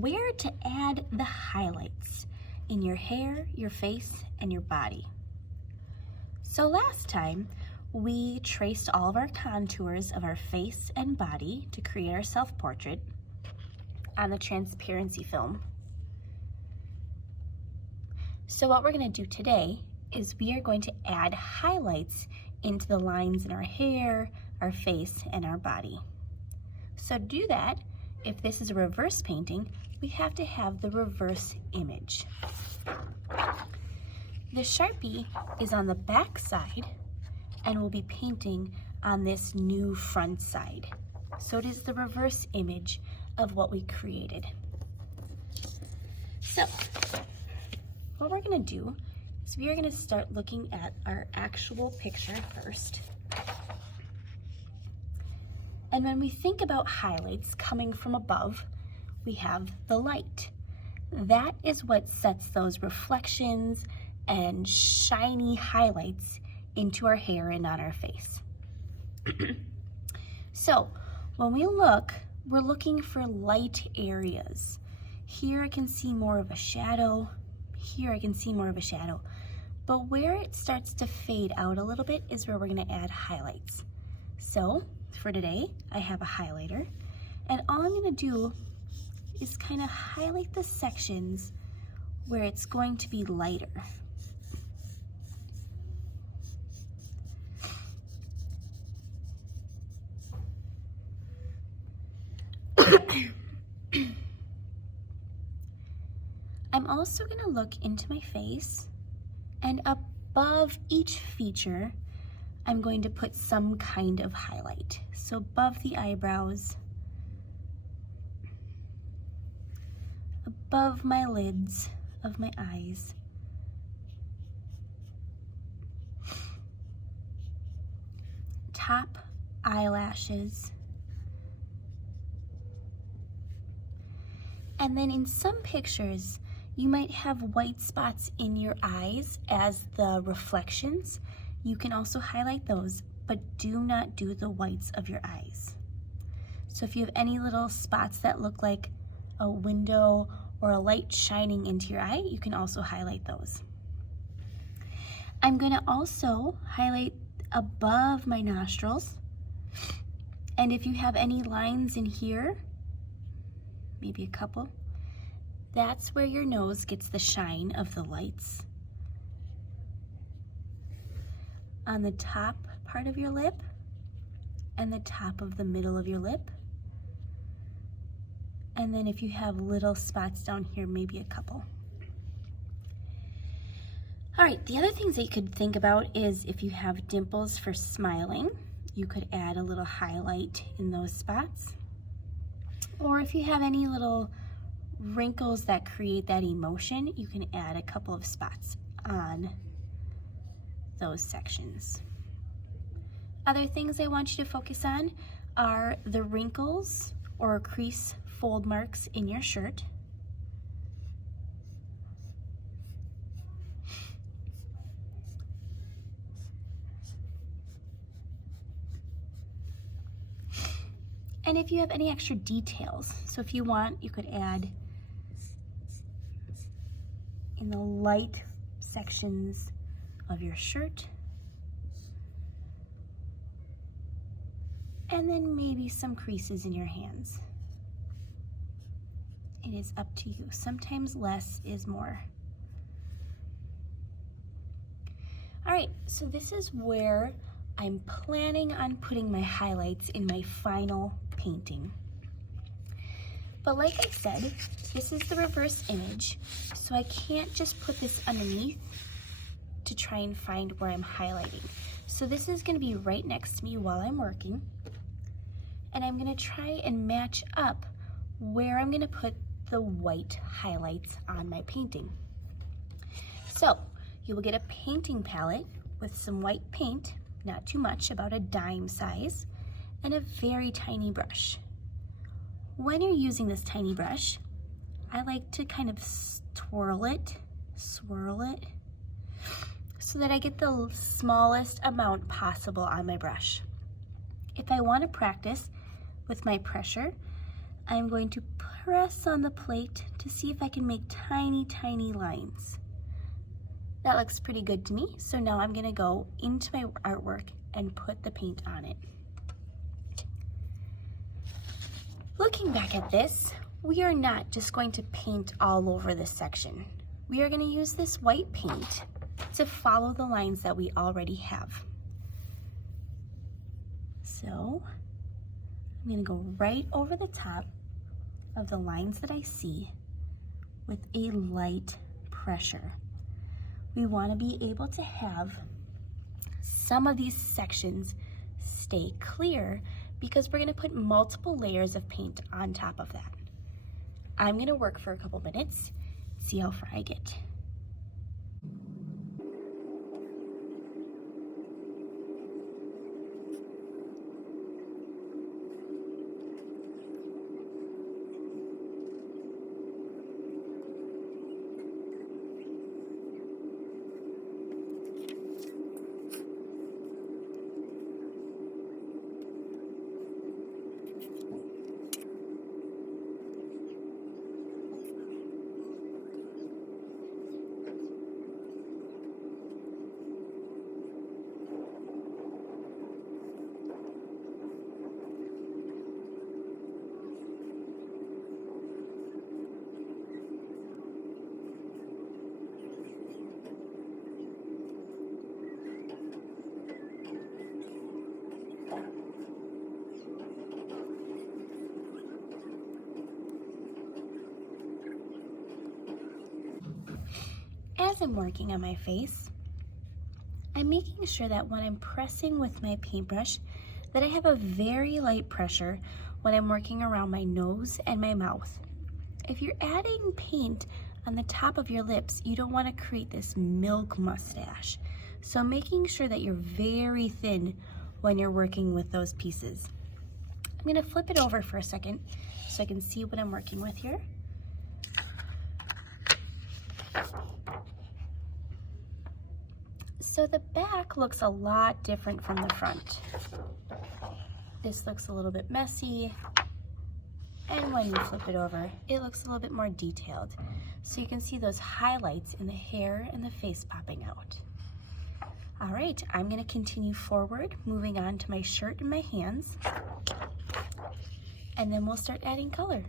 where to add the highlights in your hair, your face, and your body. So last time, we traced all of our contours of our face and body to create our self-portrait on the transparency film. So what we're going to do today is we are going to add highlights into the lines in our hair, our face, and our body. So to do that, if this is a reverse painting, we have to have the reverse image. The Sharpie is on the back side and we'll be painting on this new front side. So it is the reverse image of what we created. So what we're going to do is we are going to start looking at our actual picture first. And when we think about highlights coming from above, we have the light. That is what sets those reflections and shiny highlights into our hair and on our face. So when we look, we're looking for light areas. Here I can see more of a shadow. Here I can see more of a shadow. But where it starts to fade out a little bit is where we're going to add highlights. So for today, I have a highlighter, and all I'm going to do is kind of highlight the sections where it's going to be lighter. I'm also going to look into my face, and above each feature, I'm going to put some kind of highlight. So above the eyebrows, above my lids of my eyes, top eyelashes, and then in some pictures, you might have white spots in your eyes as the reflections. You can also highlight those, but do not do the whites of your eyes. So if you have any little spots that look like a window or a light shining into your eye, you can also highlight those. I'm going to also highlight above my nostrils. And if you have any lines in here, maybe a couple, that's where your nose gets the shine of the lights. On the top part of your lip and the top of the middle of your lip. And then if you have little spots down here, maybe a couple. All right, the other things that you could think about is if you have dimples for smiling, you could add a little highlight in those spots. Or if you have any little wrinkles that create that emotion, you can add a couple of spots on those sections. Other things I want you to focus on are the wrinkles or crease fold marks in your shirt. And if you have any extra details, so if you want, you could add in the light sections of your shirt, and then maybe some creases in your hands. It is up to you. Sometimes less is more. All right, so this is where I'm planning on putting my highlights in my final painting. But like I said, this is the reverse image, so I can't just put this underneath to try and find where I'm highlighting. So this is going to be right next to me while I'm working, and I'm going to try and match up where I'm going to put the white highlights on my painting. So you will get a painting palette with some white paint, not too much, about a dime size, and a very tiny brush. When you're using this tiny brush, I like to kind of swirl it, so that I get the smallest amount possible on my brush. If I want to practice with my pressure, I'm going to press on the plate to see if I can make tiny, tiny lines. That looks pretty good to me. So now I'm gonna go into my artwork and put the paint on it. Looking back at this, we are not just going to paint all over this section. We are going to use this white paint to follow the lines that we already have. So I'm going to go right over the top of the lines that I see with a light pressure. We want to be able to have some of these sections stay clear because we're going to put multiple layers of paint on top of that. I'm going to work for a couple minutes, see how far I get. As I'm working on my face, I'm making sure that when I'm pressing with my paintbrush, that I have a very light pressure when I'm working around my nose and my mouth. If you're adding paint on the top of your lips, you don't want to create this milk mustache. So making sure that you're very thin when you're working with those pieces. I'm going to flip it over for a second so I can see what I'm working with here. So the back looks a lot different from the front. This looks a little bit messy, and when you flip it over, it looks a little bit more detailed. So you can see those highlights in the hair and the face popping out. All right, I'm gonna continue forward, moving on to my shirt and my hands, and then we'll start adding color.